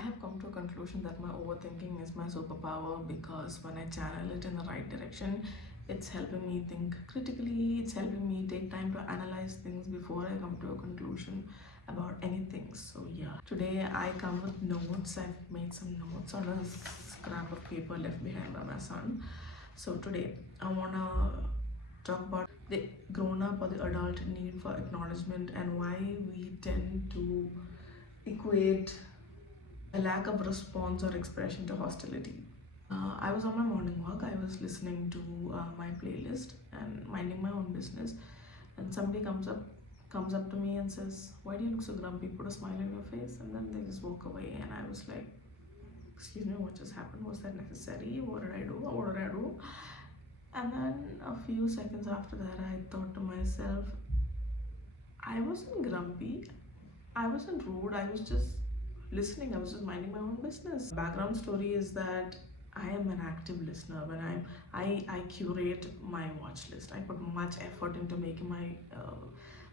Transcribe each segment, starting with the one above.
have come to a conclusion that my overthinking is my superpower because when I channel it in the right direction, it's helping me think critically, it's helping me take time to analyze things before I come to a conclusion about anything. So, yeah, today I come with notes. I've made some notes on a scrap of paper left behind by my son. So, today I want to talk about the grown up or the adult need for acknowledgement and why we tend to equate a lack of response or expression to hostility. I was on my morning walk. I was listening to my playlist and minding my own business, and somebody comes up to me and says, "Why do you look so grumpy? Put a smile on your face." And then they just walk away, and I was like, "Excuse me, what just happened? Was that necessary? What did I do? What did I do?" And then a few seconds after that, I thought to myself, I wasn't grumpy. I wasn't rude. I was just listening. I was just minding my own business. Background story is that I am an active listener. When I curate my watch list. I put much effort into making my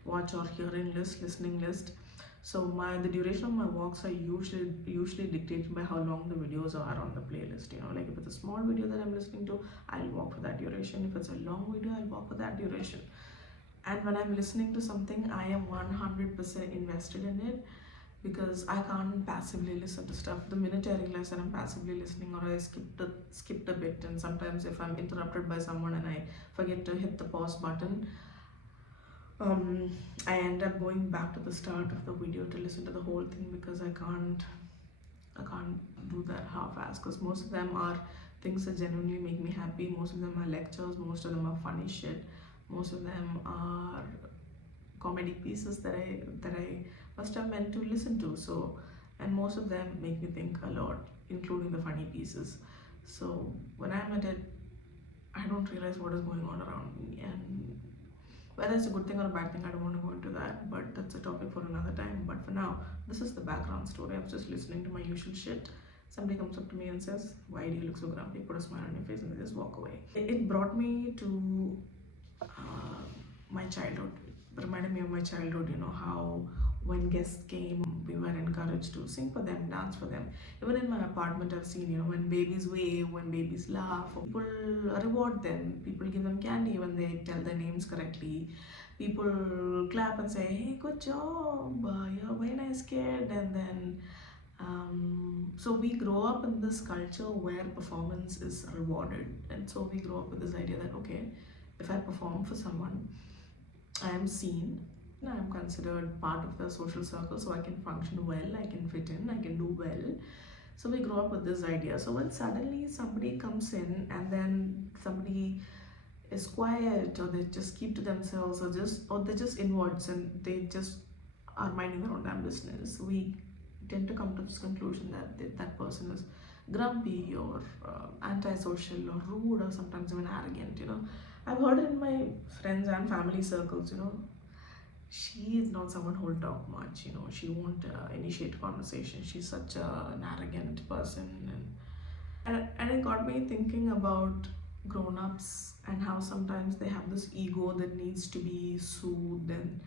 watch or hearing list, listening list. So the duration of my walks are usually dictated by how long the videos are on the playlist. Like if it's a small video that I'm listening to, I'll walk for that duration. If it's a long video, I'll walk for that duration. And when I'm listening to something, I am 100% invested in it because I can't passively listen to stuff. The minute I realize that I'm passively listening or I skipped a bit, and sometimes if I'm interrupted by someone and I forget to hit the pause button, I end up going back to the start of the video to listen to the whole thing because I can't do that half-ass, because most of them are things that genuinely make me happy. Most of them are lectures, most of them are funny shit, most of them are comedy pieces that I must have meant to listen to. So, and most of them make me think a lot, including the funny pieces. So when I'm at it, I don't realize what is going on around me, and whether it's a good thing or a bad thing, I don't want to go into that, but that's a topic for another time. But for now, this is the background story. I was just listening to my usual shit. Somebody comes up to me and says, "Why do you look so grumpy?" Put a smile on your face, and they just walk away. It brought me to my childhood. It reminded me of my childhood, how when guests came, we were encouraged to sing for them, dance for them. Even in my apartment, I've seen, when babies wave, when babies laugh, people reward them, people give them candy when they tell their names correctly. People clap and say, "Hey, good job, you're a very nice kid." And then, so we grow up in this culture where performance is rewarded. And so we grow up with this idea that, okay, if I perform for someone, I am seen, I am considered part of the social circle, so I can function well, I can fit in, I can do well. So we grow up with this idea. So when suddenly somebody comes in and then somebody is quiet, or they just keep to themselves, or they're just inwards and they just are minding their own damn business, we tend to come to this conclusion that that person is grumpy or antisocial or rude or sometimes even arrogant. I've heard it in my friends and family circles. She is not someone who will talk much. She won't initiate conversation. She's such an arrogant person, and it got me thinking about grown-ups and how sometimes they have this ego that needs to be soothed, and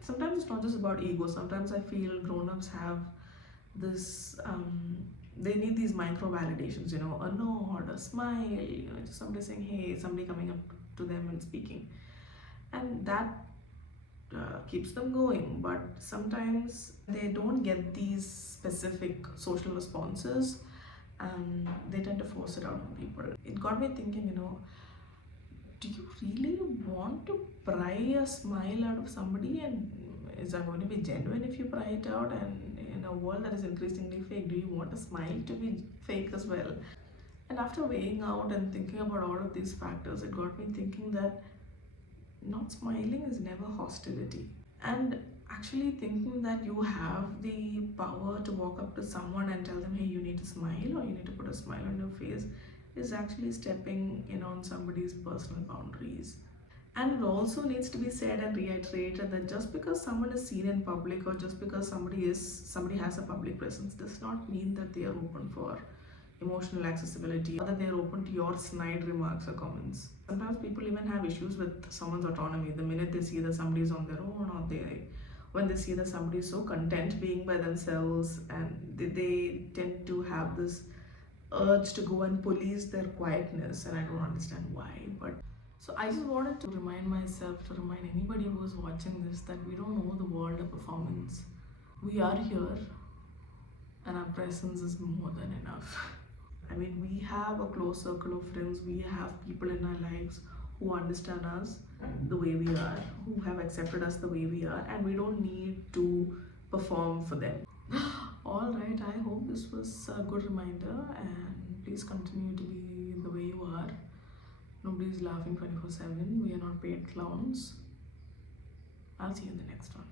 sometimes it's not just about ego. Sometimes I feel grown-ups have this they need these micro validations, a nod, a smile, just somebody saying hey, somebody coming up to them and speaking, and that keeps them going. But sometimes they don't get these specific social responses, and they tend to force it out on people. It got me thinking, do you really want to pry a smile out of somebody, and is that going to be genuine if you pry it out? And in a world that is increasingly fake, do you want a smile to be fake as well? And after weighing out and thinking about all of these factors, it got me thinking that not smiling is never hostility. And actually thinking that you have the power to walk up to someone and tell them, hey, you need to smile or you need to put a smile on your face, is actually stepping in on somebody's personal boundaries. And it also needs to be said and reiterated that just because someone is seen in public, or just because somebody has a public presence, does not mean that they are open for emotional accessibility, or that they are open to your snide remarks or comments. Sometimes people even have issues with someone's autonomy the minute they see that somebody is on their own, or when they see that somebody is so content being by themselves, and they tend to have this urge to go and police their quietness, and I don't understand why. But so I just wanted to remind myself, to remind anybody who is watching this, that we don't owe the world a performance. We are here, and our presence is more than enough. I mean, we have a close circle of friends, we have people in our lives who understand us the way we are, who have accepted us the way we are, and we don't need to perform for them. All right, I hope this was a good reminder, and please continue to be the way you are. Nobody's laughing 24/7. We are not paid clowns. I'll see you in the next one.